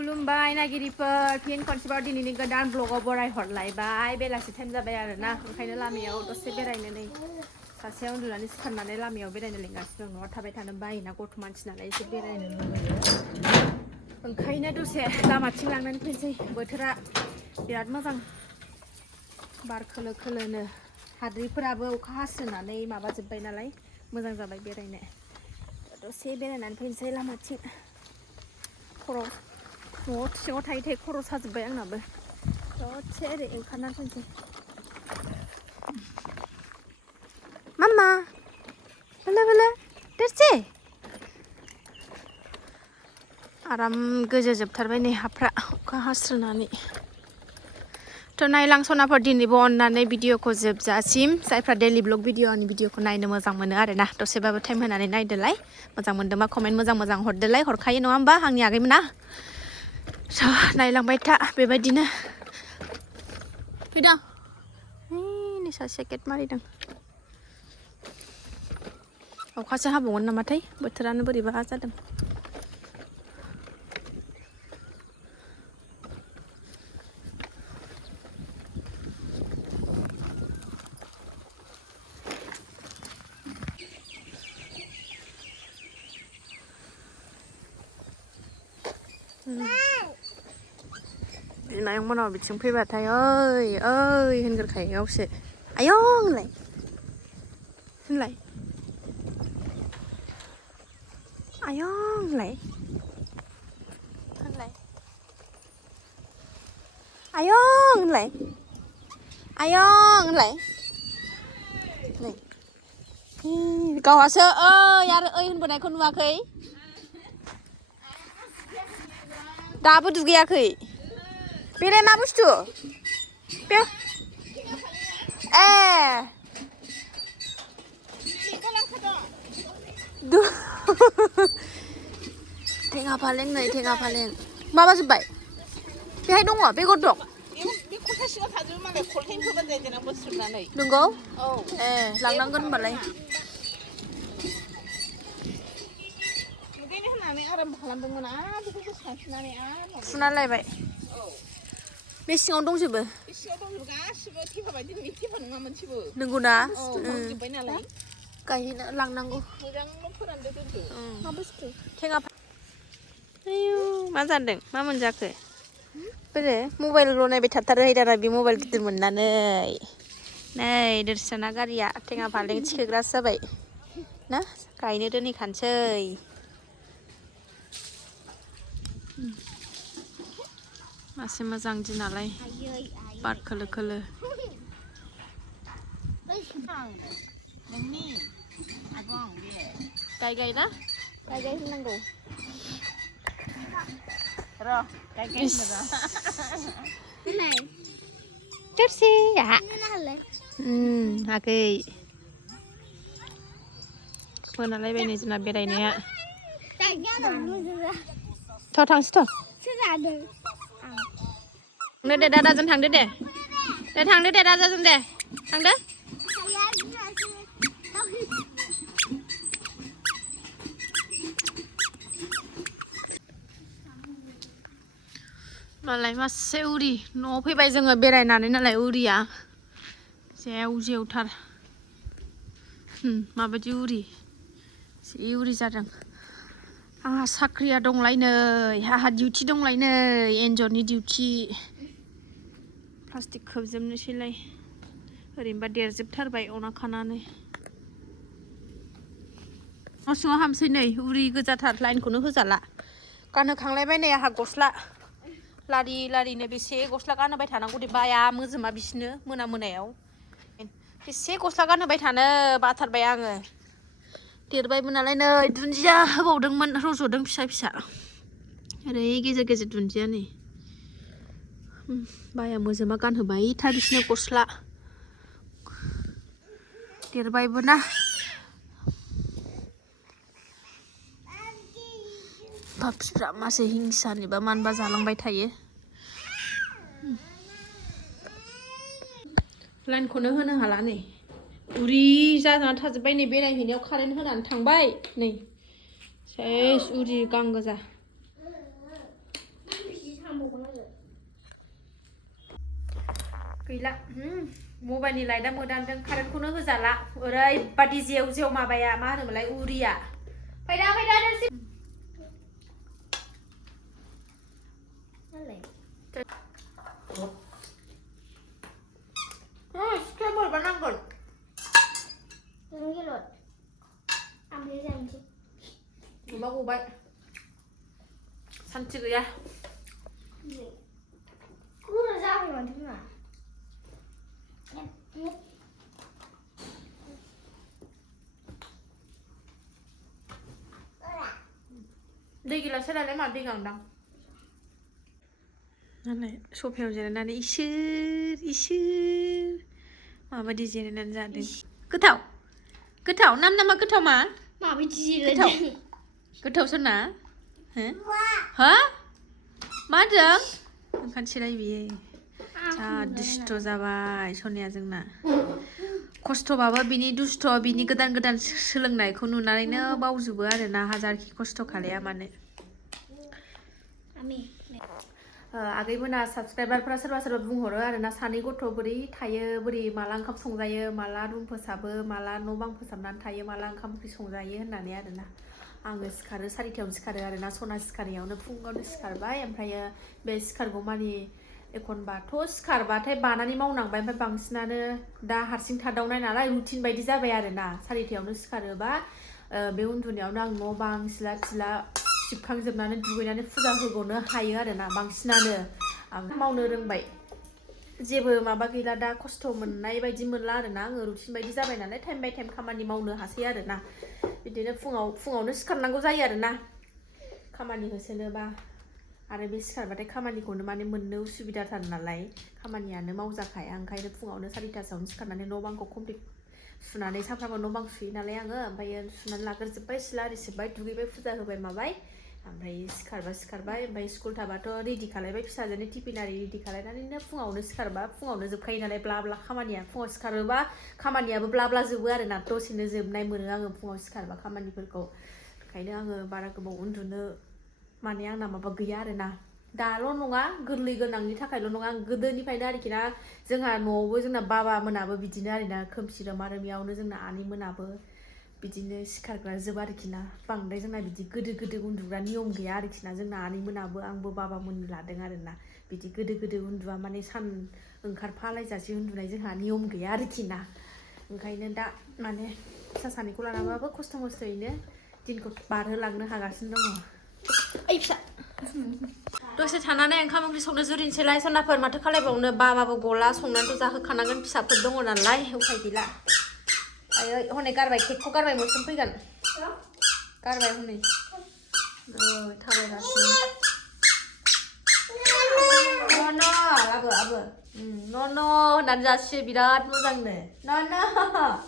खुलुमबाय नागिरिफोर फिन खनसेबाव दिनैनि गोदान ब्लगाव बराय हरलायबाय बेलासि टाइम जाबाय आरोना ओंखायनो लामायाव दसे बेरायनो नै सासेया उन्दुनानै सिखारनानै लामायाव बेरायनो लिंगासिनो दं न'आव थाबाय थानो बायोना गथ' मानसि नालाय एसे बेरायनो लुबैयो ओंखायनो दसे लामाथिं लांनानै फैनोसै बोथोरा बिराद मोजां बार खोलो खोलोनो हाद्रिफोराबो अखा हास्रोनानै माबाजोब्बाय नालाय मोजां जाबाय बेरायनो दसे बेरायनानै फैनोसै लामाथिं खर' न'आव सिङाव थायै थायै खर' साजोब्बाय आंनाबो दसे ओरै ओंखारनानै फैनोसै मामा बोलो बोलो देरसै आराम गोजोजोबथारबाय नै हाफ्रा अखा हास्रोनानै थ' नायलां सनाफोर दिनैबो अननानै भिडिअखौ जोबजासिम जायफ्रा डेलि ब्लग भिडिअनि भिडिअखौ नायनो मोजां मोनो आरोना दसेबाबो टाइम होनानै नायदोलाय मोजां मोनदोंबा कमेन्ट मोजां हरदोलाय हरखायो नङा होमबा आंनि आगैमोना स' नायलांबाय था बेबायदिनो फैदों नै सासेया गेट मारिदों अखासो हाबावगोन नामाथाय बोथोरानो बोरैबा जादों बिमायं मोनाव बिथिं फैबाथाय ओइ होनगोरखायो गावसो आयं होनलाय आयं होनलाय आयं होनलाय नै गावहासो ओइ आरो ओइ होनबोनायखौ नुवाखै दाबो दुगैयाखै बेलाय मा बुस्थु बे ए थेङा फालें नै थेङा फालें माबाजोब्बाय बेहाय दङ बेगर दं बे खलथा सिङाव थाजोबो मालाय खलथायनो फोबानो जायो देनां बोस्रोदनानै नंगौ औ ए लांनांगोन होनबालाय दुगैनो होननानै आराम खालामदोंमोन आरो बेखौ गोसोखांफिननानै आरो फुना लायबाय औ बे सिङाव दंजोबो बे सिङाव दंजोबो गासिबो थेफा बायदि नङि थेफा नङा मोनसेबो नंगौना औ जोब्बाय नालाय गायहैनो लांनांगौ मोजांल' फोरानदो दोनदो मा बुस्थु थेङा आयु मा जादों मा मोनजाखो बोरो मबाइलल' नायबाय थाथारोहाय दाना बे मबाइल गिदिर मोननानै नै देरसोना गारिया थेङा फालें थिखोग्रासो जाबाय ना गायनो दोनहैखानोसै मासे मोजां दिनालाय बार खोलो खोलो गाय ना गाय होननांगौ र' गाय देरसि आगै मोनालायबाय नै जोंना बेरायनाया थ' थांसै थ' थांदो दे दादाजों थांदो दे थांदो दे दादाजों दे थांदो मालाय मासे उरि न'आव फैबाय जोङो बेरायनानै नालाय उरिया जेव जेवथार माबायदि उरि जि उरि जादों आंहा साख्रिया दंलायनै आंहा डिउटि दंलायनै एन्जरनि डिउटि प्लास्टिक खोबजोबनोसैलाय ओरैनोबा देरजोबथारबाय अना खानानै न' सिङाव हाबसै नै उरि गोजाथार लाइनखौनो होजाला गानहोखांलायबाय नै आंहा गस्ला लारि लारिनो बेसे गस्ला गानहोबाय थानांगौ दे बाया मोजोमा बिसोरनो मोनायाव बेसे गस्ला गानहोबाय थानो बाथारबाय आङो देरबायबो नालाय नै दुन्दिया होबावदोंमोन रज'दों फिसा ओरै गेजेर गेजेर दुन्दिया नै बाया मोजोमा गानहोबाय था बिसोरनो गस्ला देरबायबो ना पाप्सफ्रा मासे हिंसानिबा मानबा जालांबाय थायो लाइनखौनो होनो हाला नै उरि जानानै थाजोब्बाय नै बेरायहैनायाव कारेन्ट होनानै थांबाय नै सेस उरि गां गोजा गैला मबाइलनि लाइटआ मोदानदों कारेन्टखौनो होजाला ओरैबादि जेव जेव माबाया मा होनोमोनलाय उरिया फैदा सिखाया बोरैबा नांगोन गबाय सान्थि गैया दै गिलासो लालाय मा दै गांदां नालाय सफायाव जिरायनानै इसोर माबायदि जिरायनानै जादों गोथाव नामा गोथाव मा माबायदि जिरायदों गोथाव सोरना हो मा होनदों ओंखानसैलाय बियो जा दुष्ट जाबाय सनिया जोंना खस्थ'बाबो बिनि दुष्ट बिनि गोदान सोलोंनायखौ नुनानैनो बावजोबो आरोना हाजारखि खस्थ' खालाया मानो आगैमोना साबसक्राइबारफोरा सोरबा बुंहरो आरोना सानै गथ' बोरै थायो बोरै माला ओंखाम संजायो माला रुम फोसाबो माला न' बां फोसाबनानै थायो माला ओंखाम ओंख्रि संजायो होननानै आरोना आङो सिखारो 4टायावनो सिखारो आरोना सना सिखारियावनो फुङावनो सिखारबाय ओमफ्रायो बे सिखारगौ मानि एखनबाथ' सिखारबाथाय बानानै मावनांबाय ओमफ्राय बांसिनानो दा हारसिं थादावनाय नालाय रुटिन बायदि जाबाय आरोना 4टायावनो सिखारोबा बे उन्दुनायावनो आं न' बां सिला थिला सिबखांजोबनानै दुगैनानै फुजा होग'नो हायो आरोना बांसिनानो मावनो रोंबाय जेबो माबा गैला दा खस्थ' मोननाय बायदि मोनला आरोना आङो रुटिन बायदि जाबाय नालाय टाइम बाय टाइम खामानि मावनो हासै आरोना बिदिनो फुङावनो सिखारनांगौ जायो आरोना खामानि होसोनोबा आरो बे सिखारबाथाय खामानिखौनो माने मोननो उसुबिदाथार नालाय खामानियानो मावजाखाया ओंखायनो फुङावनो 4टासोआवनो सिखारनानै न' बांखौ कमप्लिट सुनानै सानफ्रामबो न' बां सुयो नालाय आङो ओमफ्राय सुनानै लाग्रोजोब्बाय सिला आरि सिबबाय दुगैबाय फुजा होबाय माबाय ओमफ्राय सिखारबाय ओमफ्राय स्कुल थाबाथ' रेडि खालायबाय फिसाजोनो टिफिन आरि रेडि खालायनानैनो फुङावनो सिखारबा फुङावनो जोबखायो नालाय ब्ला खामानिया फुङाव सिखारोबा खामानियाबो ब्ला जोबो आरोना दसेनो जोबनाय मोनो आङो फुङाव सिखारबा खामानिफोरखौ ओंखायनो आङो बारा गोबाव उन्दुनो माने आंना माबा गैया आरोना दाल' नङा गोरलै गोनांनि थाखायल' नङा आं गोदोनिफ्रायनो आरोखि ना जोंहा न'आवबो जोंना बाबा मोनाबो बिदिनो आरोना खोमसि रोमारोमियावनो जोंना आनै मोनाबो बिदिनो सिखारग्रा जोब आरोखि ना बांद्राय जोंना बिदि गोदो उन्दुग्रा नियम गैया आरोखि ना जोंना आनै मोनाबो आंबो बाबा मोननि लादों आरोना बिदि गोदो उन्दुआ माने सान ओंखारफालायजासे उन्दुनाय जोंहा नियम गैया आरोखि ना ओंखायनो दा माने फिसा सानैखौ लानाबाबो खस्थ' मस्थ'यैनो दिनखौ बारहोलांनो हागासिनो दङ फिसा दसे थानानै ओंखाम ओंख्रि संनो जुरिनोसैलाय सनाफोर माथो खालायबावनो बाबाबो गला संनानैथ' जाहोखानांगोन फिसाफोर दङ नालाय उफाय गैला आयै हनै गारबाय केकखौ गारबाय मोस्रोम फैगोन गारबाय हनै थाबायगासिनो न' आबो न' होननानै जासियो बिराद मोजांनो न'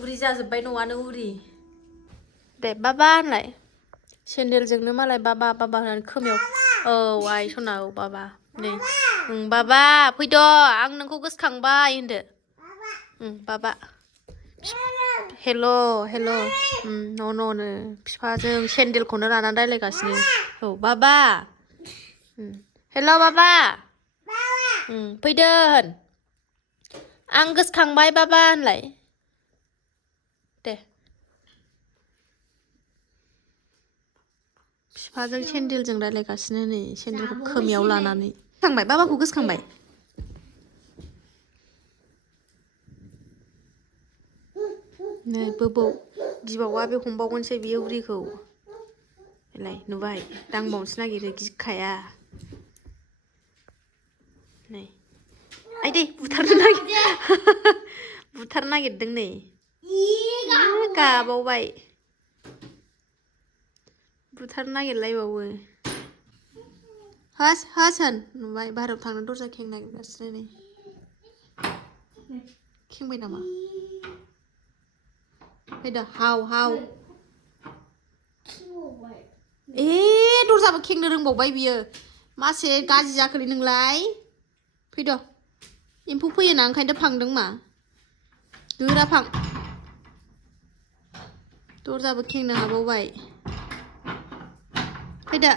उरि जाजोब्बाय न'आनो उरि दे बाबा होनलाय सेन्देलजोंनो मालाय बाबा होननानै खोमायाव औ आइ सना औ बाबा नै बाबा फैद' आं नोंखौ गोसोखांबाय होनदो बाबा हेल' न'नो बिफाजों सेन्देलखौनो लानानै रायलायगासिनो औ बाबा हेल' बाबा फैदो होन आं गोसोखांबाय बाबा होनलाय दे बिफाजों सेन्देलजों रायलायगासिनो नै सेन्देलखौ खोमायाव लानानै गोसोखांबाय बाबाखौ गोसोखांबाय नै बोबौ गिबावा बे हमबावगोनसै बियो उरिखौ एलाय नुबाय दांबावनोसो नागिरो गिखाया नै आइदै बुथारनो नागिरदों नै गाबावबाय बुथारनो नागिरलायबावो हास होन नुबाय बाहेरायाव थांनो दरजा खें नागिरगासिनो नै खेंबाय नामा फैदो हाव दरजाबो खेंनो रोंबावबाय बियो मासे गाज्रि जाखोलै नोंलाय फैद' एम्फौ फैयोना ओंखायनोथ' फांदों मा गोरा फां दरजाबो खेंनो हाबावबाय फैदो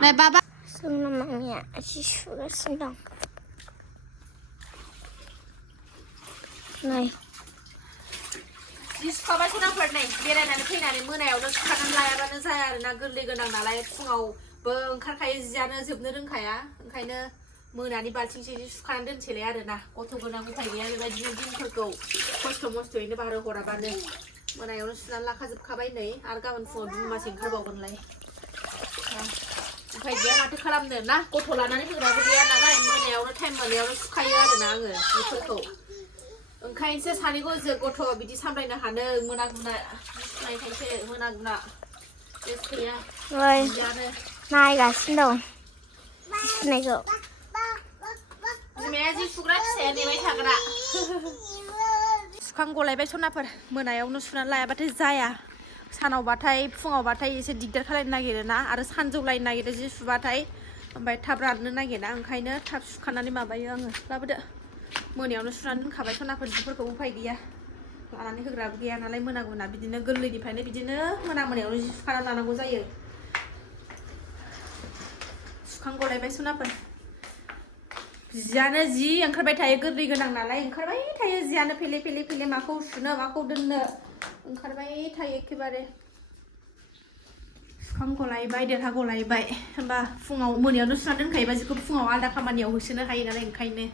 नाय बाबा सोंनामानिया जि सुगासिनो दं नै जि सुखाबाय सनाफोर नै बेरायनानै फैनानै मोनायावनो सुखानानै लायाबानो जाया आरोना गोरलै गोनां नालाय फुङावबो ओंखारखायो जियानो जोबनो रोंखाया ओंखायनो मोनानि बाल्थिंसे जि सुखानानै दोनसैलाय आरोना गथ' गोनां उफाय गैया बेबायदिनो दिनफोरखौ खस्थ' मस्थ'यैनो बारहोहराबानो मोनायावनो सुनानै लाखाजोबखाबाय नै आरो गाबोन फुङाव दुमासे ओंखारबावगोनलाय उफाय गैया माथो खालामनो ना गथ' लानानै फैग्राबो गैया नालाय मोनायावनो टाइम मोनायावनो सुखायो आरोना आङो जिफोरखौ ओंखायनोसो सानैखौ जों गथ' बिदि सामलायनो हानो मोना गुना सुनायखायसो मोना गुना रेस्ट गैया बिदियानो नायगासिनो दं सुनायखौ बिमाया जि सुग्रा फिसाया नेबाय थाग्रा सुखां गलायबाय सनाफोर मोनायावनो सुनानै लायाबाथाय जाया सानावबाथाय फुङावबाथाय एसे दिगदार खालायनो नागिरो ना आरो सानजौलायनो नागिरो जि सुबाथाय ओमफ्राय थाब राननो नागिरा ओंखायनो थाब सुखानानै माबायो आङो लाबोदो मोनायावनो सुनानै दोनखाबाय सनाफोर जिफोरखौ उफाय गैया लानानै होग्राबो गैया नालाय मोना गुना बिदिनो गोरलैनिफ्रायनो बिदिनो मोनायावनो जि सुखानानै लानांगौ जायो सुखां गलायबाय सनाफोर जियानो जि ओंखारबाय थायो गोरलै गोनां नालाय ओंखारबाय थायो जियानो फेले फेले फेले माखौ सुनो माखौ दोननो ओंखारबाय थायो एखेबारे सुखां गलायबाय देरहा गलायबाय होमबा फुङाव मोनायावनो सुनानै दोनखायोबा जिखौ फुङाव आलदा खामानियाव होसोनो हायो नालाय ओंखायनो